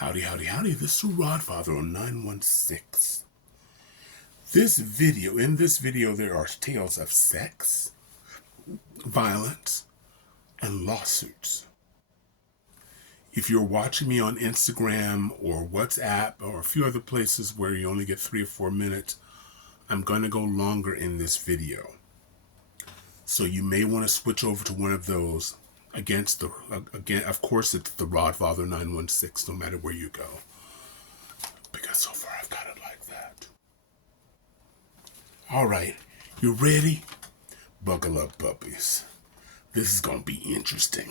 Howdy, howdy, howdy. This is Rodfather on 916. In this video, there are tales of sex, violence, and lawsuits. If you're watching me on Instagram or WhatsApp or a few other places where you only get 3 or 4 minutes, I'm going to go longer in this video. So you may want to switch over to one of those. Again, of course, it's the Rodfather 916, no matter where you go. Because so far I've got it like that. All right, you ready? Buckle up, puppies. This is going to be interesting.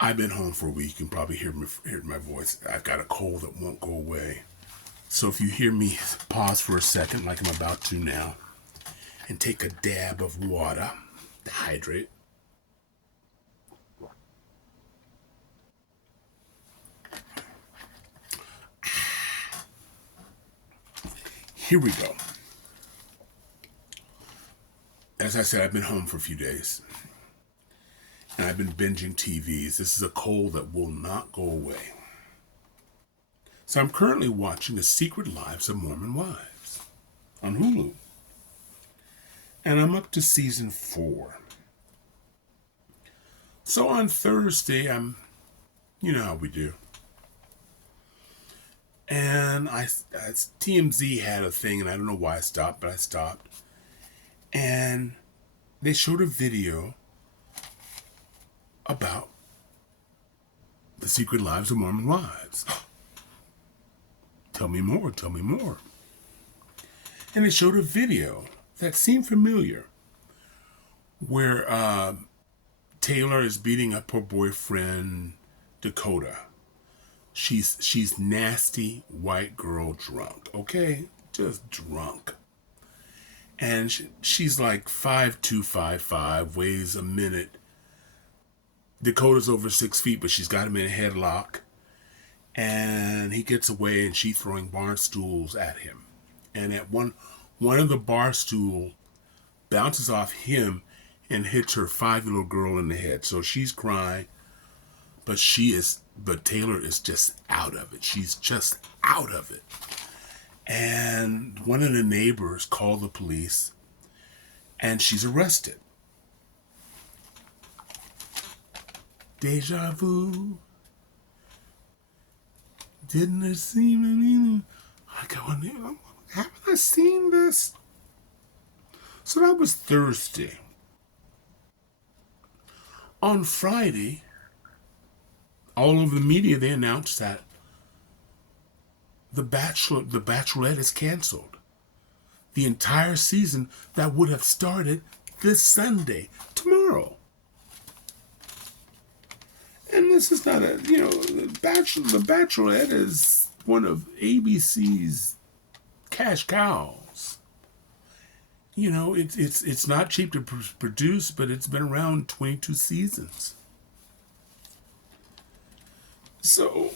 I've been home for a week. You can probably hear my voice. I've got a cold that won't go away. So if you hear me pause for a second, like I'm about to now, and take a dab of water to hydrate. Here we go. As I said, I've been home for a few days. And I've been binging TVs. This is a cold that will not go away. So I'm currently watching The Secret Lives of Mormon Wives on Hulu. And I'm up to season 4. So on Thursday, you know how we do. And TMZ had a thing, and I don't know why I stopped, but I stopped. And they showed a video about The Secret Lives of Mormon Wives. Tell me more, tell me more. And they showed a video that seemed familiar, where Taylor is beating up her boyfriend, Dakota. She's nasty white girl drunk, okay? Just drunk. And she's like 5'2", 5'5", weighs a minute. Dakota's over 6 feet, but she's got him in a headlock. And he gets away, and she's throwing bar stools at him. And at one of the bar stool bounces off him and hits her 5-year-old girl in the head. So she's crying, but Taylor is just out of it. She's just out of it. And one of the neighbors called the police, and she's arrested. Deja vu. Didn't it seem? I go, haven't I seen this? So that was Thursday. On Friday, all over the media, they announced that the Bachelorette is canceled. The entire season that would have started this Sunday, tomorrow. And this is not the Bachelorette is one of ABC's cash cows. You know, it's not cheap to produce, but it's been around 22 seasons. So,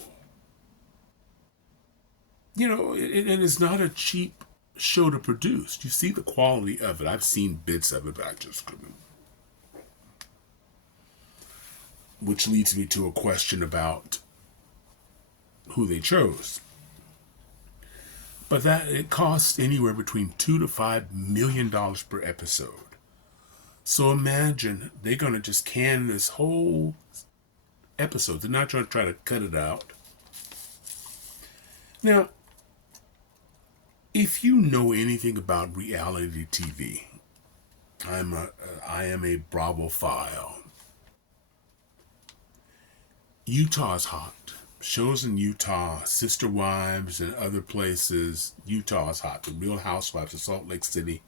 it is not a cheap show to produce. You see the quality of it. I've seen bits of it, but I just couldn't. Which leads me to a question about who they chose. But that it costs anywhere between $2 to $5 million per episode. So imagine they're going to just can this whole episode. They're not trying to cut it out. Now, if you know anything about reality TV, I am a Bravo-phile. Utah's hot. Shows in Utah, Sister Wives and other places, Utah's hot. The Real Housewives of Salt Lake City,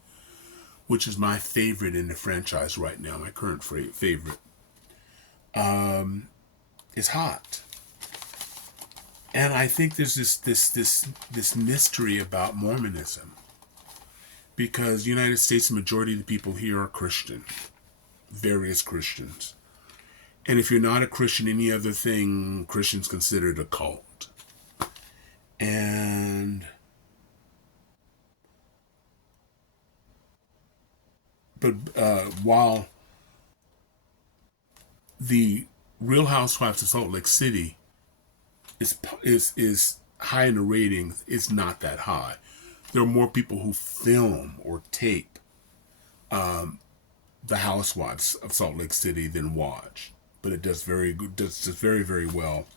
which is my favorite in the franchise right now, my current favorite, is hot. And I think there's this mystery about Mormonism, because the United States, the majority of the people here are Christian, various Christians. And if you're not a Christian, any other thing, Christians considered a cult. But while the Real Housewives of Salt Lake City is high in the ratings. It's not that high. There are more people who film or tape the Housewives of Salt Lake City than watch, but it does very good. Does very, very well.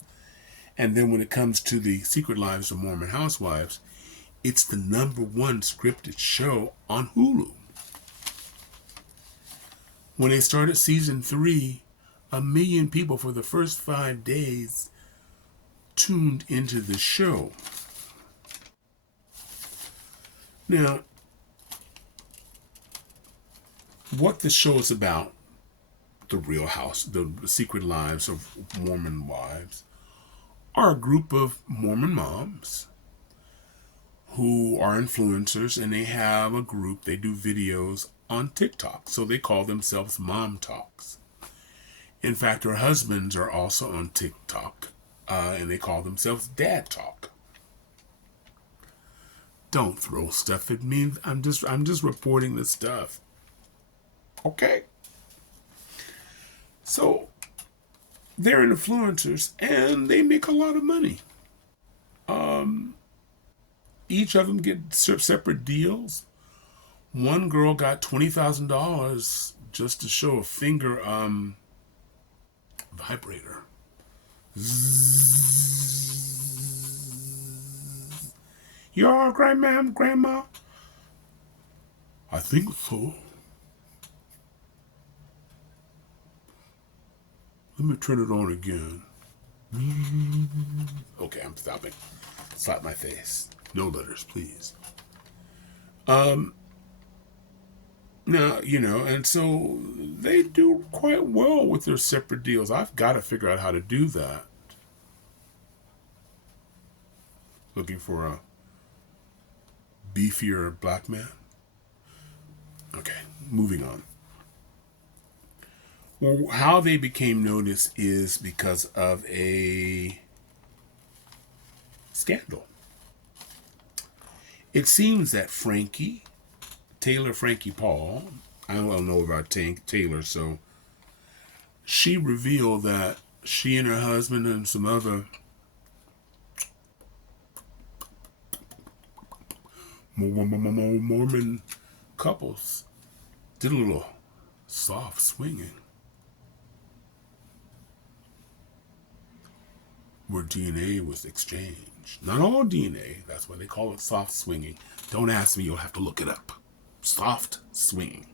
And then when it comes to the Secret Lives of Mormon Housewives, it's the #1 scripted show on Hulu. When they started season 3, 1 million people for the first 5 days tuned into the show. Now, what the show is about, the Secret Lives of Mormon Wives, are a group of Mormon moms who are influencers, and they have a group, they do videos on TikTok, so they call themselves Mom Talks. In fact, her husbands are also on TikTok, and they call themselves Dad Talk. Don't throw stuff at me. I'm just reporting the stuff. Okay? So, they're influencers, and they make a lot of money. Each of them get separate deals. One girl got $20,000 just to show a finger vibrator. Zzz. You all right, ma'am, grandma? I think so. Let me turn it on again. Okay, I'm stopping. Slap my face. No letters, please. Now, and so they do quite well with their separate deals. I've got to figure out how to do that. Looking for a beefier black man? Okay, moving on. Well, how they became noticed is because of a scandal. It seems that Frankie Paul, I don't know about Taylor, so she revealed that she and her husband and some other Mormon couples did a little soft swinging where DNA was exchanged. Not all DNA, that's why they call it soft swinging. Don't ask me, you'll have to look it up. Soft swinging.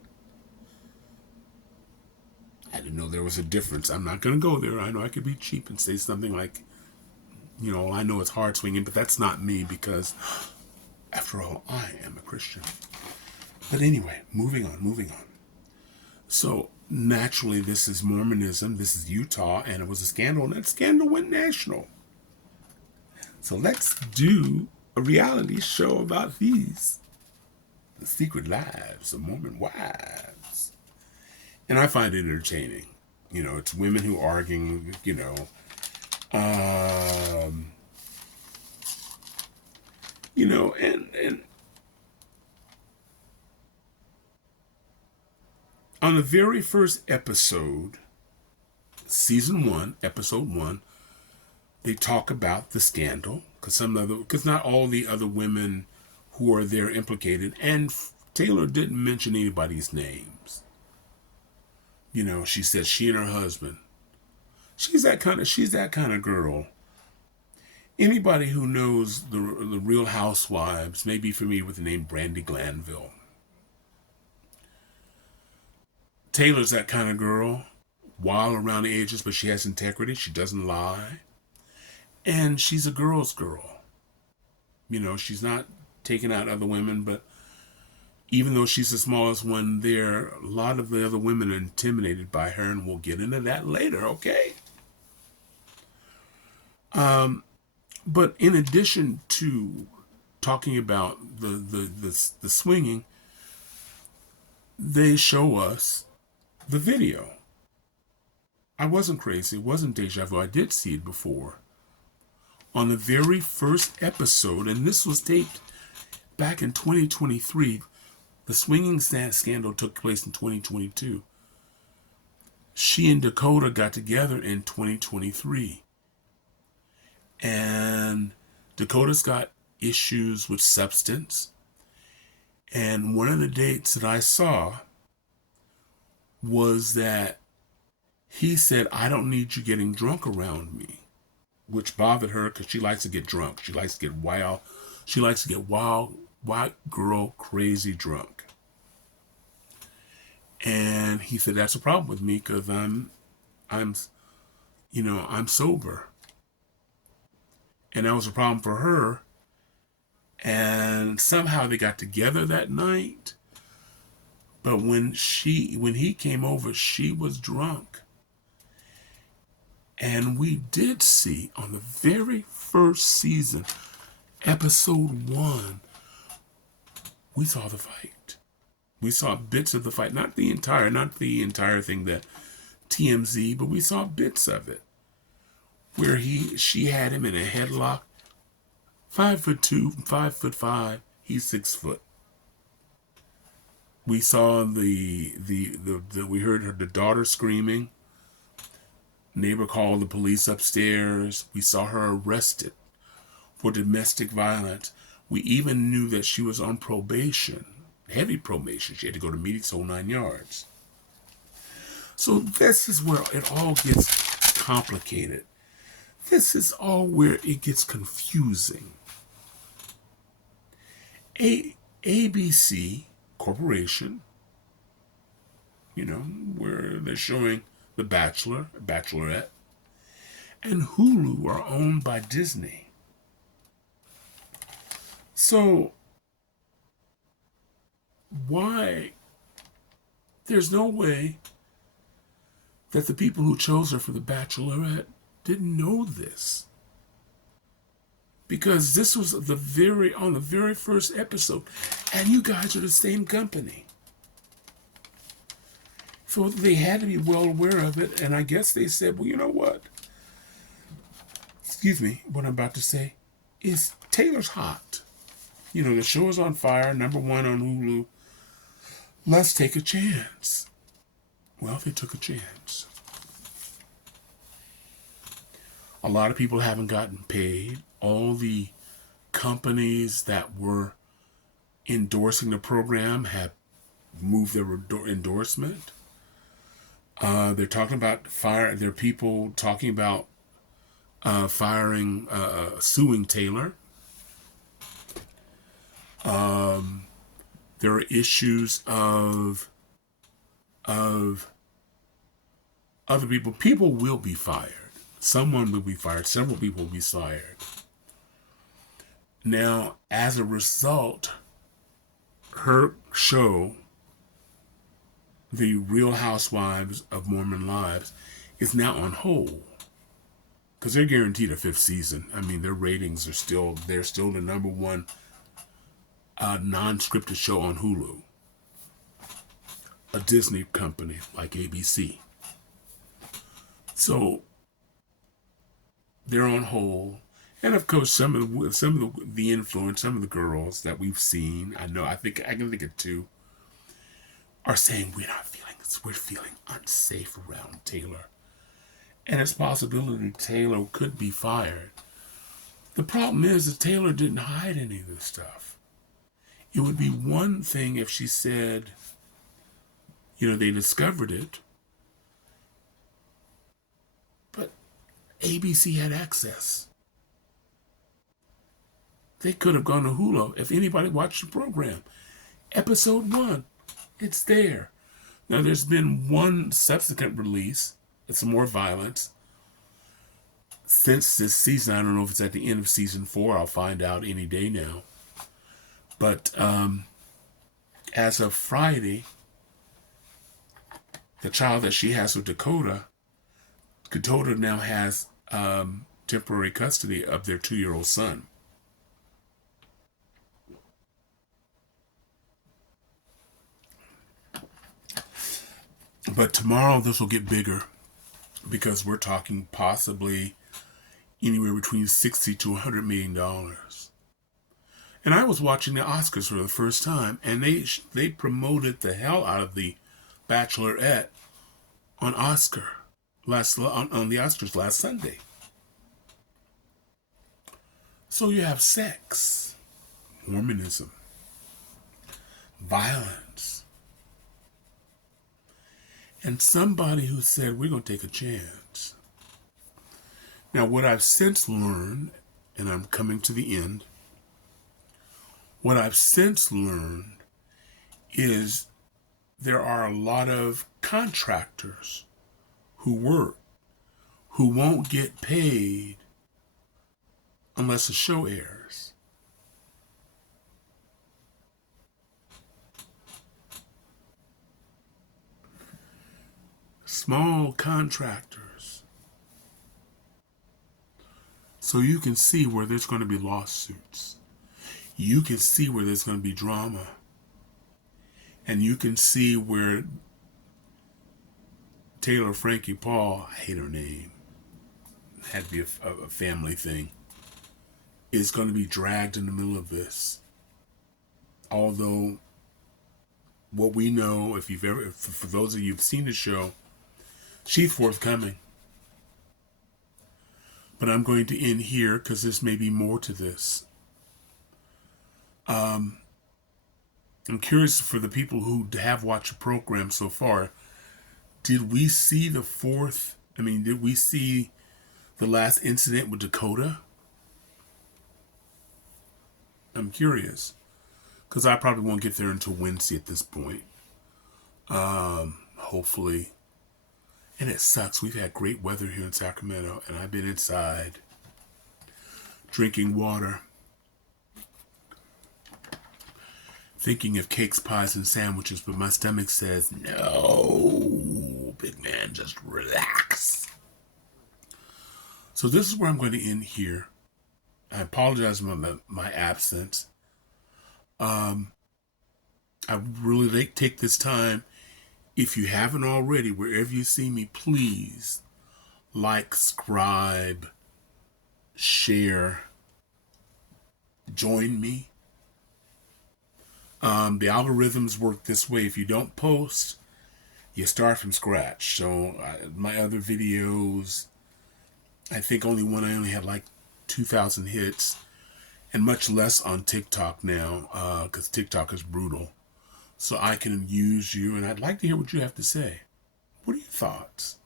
I didn't know there was a difference. I'm not going to go there. I know I could be cheap and say something like, I know it's hard swinging, but that's not me because, after all, I am a Christian. But anyway, moving on. So, naturally, this is Mormonism. This is Utah, and it was a scandal, and that scandal went national. So let's do a reality show about the secret lives of Mormon wives. And I find it entertaining. It's women who are arguing, and on the very first episode, season 1, episode 1, they talk about the scandal because not all the other women who are there implicated, and Taylor didn't mention anybody's names. She said she and her husband. She's that kind of girl. Anybody who knows the Real Housewives may be familiar with the name Brandi Glanville. Taylor's that kind of girl, wild around the edges, but she has integrity. She doesn't lie. And she's a girl's girl. She's not taking out other women, but even though she's the smallest one there, a lot of the other women are intimidated by her, and we'll get into that later, okay? But in addition to talking about the swinging, they show us the video. I wasn't crazy. It wasn't deja vu. I did see it before. On the very first episode, and this was taped back in 2023, the swinging scandal took place in 2022. she and Dakota got together in 2023. And Dakota's got issues with substance. And one of the dates that I saw was that he said, I don't need you getting drunk around me, which bothered her because she likes to get drunk. She likes to get wild. She likes to get wild, white girl, crazy drunk. And he said, that's a problem with me because I'm sober. And that was a problem for her. And somehow they got together that night. But when he came over, she was drunk. And we did see on the very first season, episode 1, we saw the fight. We saw bits of the fight, not the entire thing that TMZ, but we saw bits of it. Where she had him in a headlock, 5'2", 5'5", he's 6 foot. We saw we heard the daughter screaming. Neighbor called the police upstairs. We saw her arrested for domestic violence. We even knew that she was on probation, heavy probation. She had to go to meetings, whole 9 yards. So this is where it all gets complicated. This is all where it gets confusing. ABC Corporation, where they're showing The Bachelor, Bachelorette, and Hulu are owned by Disney. So, why? There's no way that the people who chose her for The Bachelorette didn't know this. Because this was on the very first episode, and you guys are the same company. So they had to be well aware of it, and I guess they said, well, you know what? Excuse me, what I'm about to say is Taylor's hot. The show is on fire, #1 on Hulu. Let's take a chance. Well, they took a chance. A lot of people haven't gotten paid. All the companies that were endorsing the program have moved their endorsement. They're talking about there are people talking about suing Taylor. There are issues of other people. People will be fired. Someone will be fired. Several people will be fired. Now, as a result, her show, The Real Housewives of Mormon Lives, is now on hold. Because they're guaranteed a 5th season. I mean, their ratings they're still the #1 non-scripted show on Hulu. A Disney company like ABC. So, they're on hold. And of course, some of the influence, some of the girls that we've seen, I can think of 2, are saying we're feeling unsafe around Taylor, and it's possibility Taylor could be fired. The problem is that Taylor didn't hide any of this stuff. It would be one thing if she said, they discovered it, but ABC had access. They could have gone to Hulu if anybody watched the program. Episode 1, it's there. Now, there's been one subsequent release. It's more violence. Since this season, I don't know if it's at the end of season 4. I'll find out any day now. But as of Friday, the child that she has with Dakota now has temporary custody of their 2-year-old son. But tomorrow this will get bigger because we're talking possibly anywhere between $60 to $100 million. And I was watching the Oscars for the first time, and they promoted the hell out of the Bachelorette on on the Oscars last Sunday. So you have sex, Mormonism, violence, and somebody who said, we're going to take a chance. Now, what I've since learned, and I'm coming to the end, what I've since learned is there are a lot of contractors who work who won't get paid unless the show airs. Small contractors. So you can see where there's going to be lawsuits. You can see where there's going to be drama. And you can see where Taylor Frankie Paul, I hate her name, had to be a family thing, is going to be dragged in the middle of this. Although, what we know, if you've ever, for those of you who've seen the show, she's forthcoming. But I'm going to end here because there's maybe more to this. I'm curious for the people who have watched the program so far. Did we see did we see the last incident with Dakota? I'm curious. Because I probably won't get there until Wednesday at this point. Hopefully. And it sucks. We've had great weather here in Sacramento, and I've been inside drinking water, thinking of cakes, pies, and sandwiches, but my stomach says, no, big man, just relax. So this is where I'm going to end here. I apologize for my absence. I really take this time. If you haven't already, wherever you see me, please like, subscribe, share, join me. The algorithms work this way. If you don't post, you start from scratch. So my other videos, I think I only have like 2,000 hits, and much less on TikTok now, because TikTok is brutal. So I can use you, and I'd like to hear what you have to say. What are your thoughts?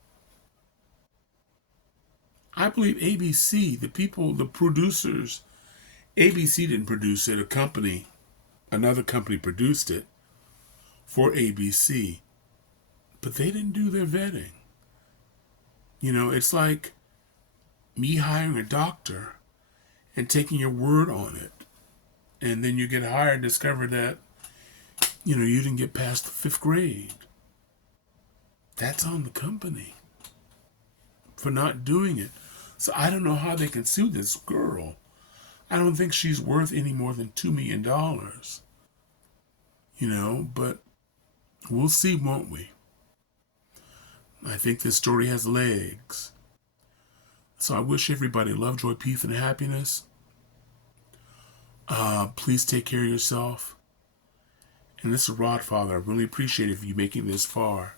I believe ABC, the people, the producers, ABC didn't produce it, another company produced it for ABC, but they didn't do their vetting. You know, it's like me hiring a doctor and taking your word on it. And then you get hired and discover that, you didn't get past the 5th grade. That's on the company for not doing it. So I don't know how they can sue this girl. I don't think she's worth any more than $2 million. But we'll see, won't we? I think this story has legs. So I wish everybody love, joy, peace, and happiness. Please take care of yourself. And this is Rod Father. I really appreciate it for you making this far.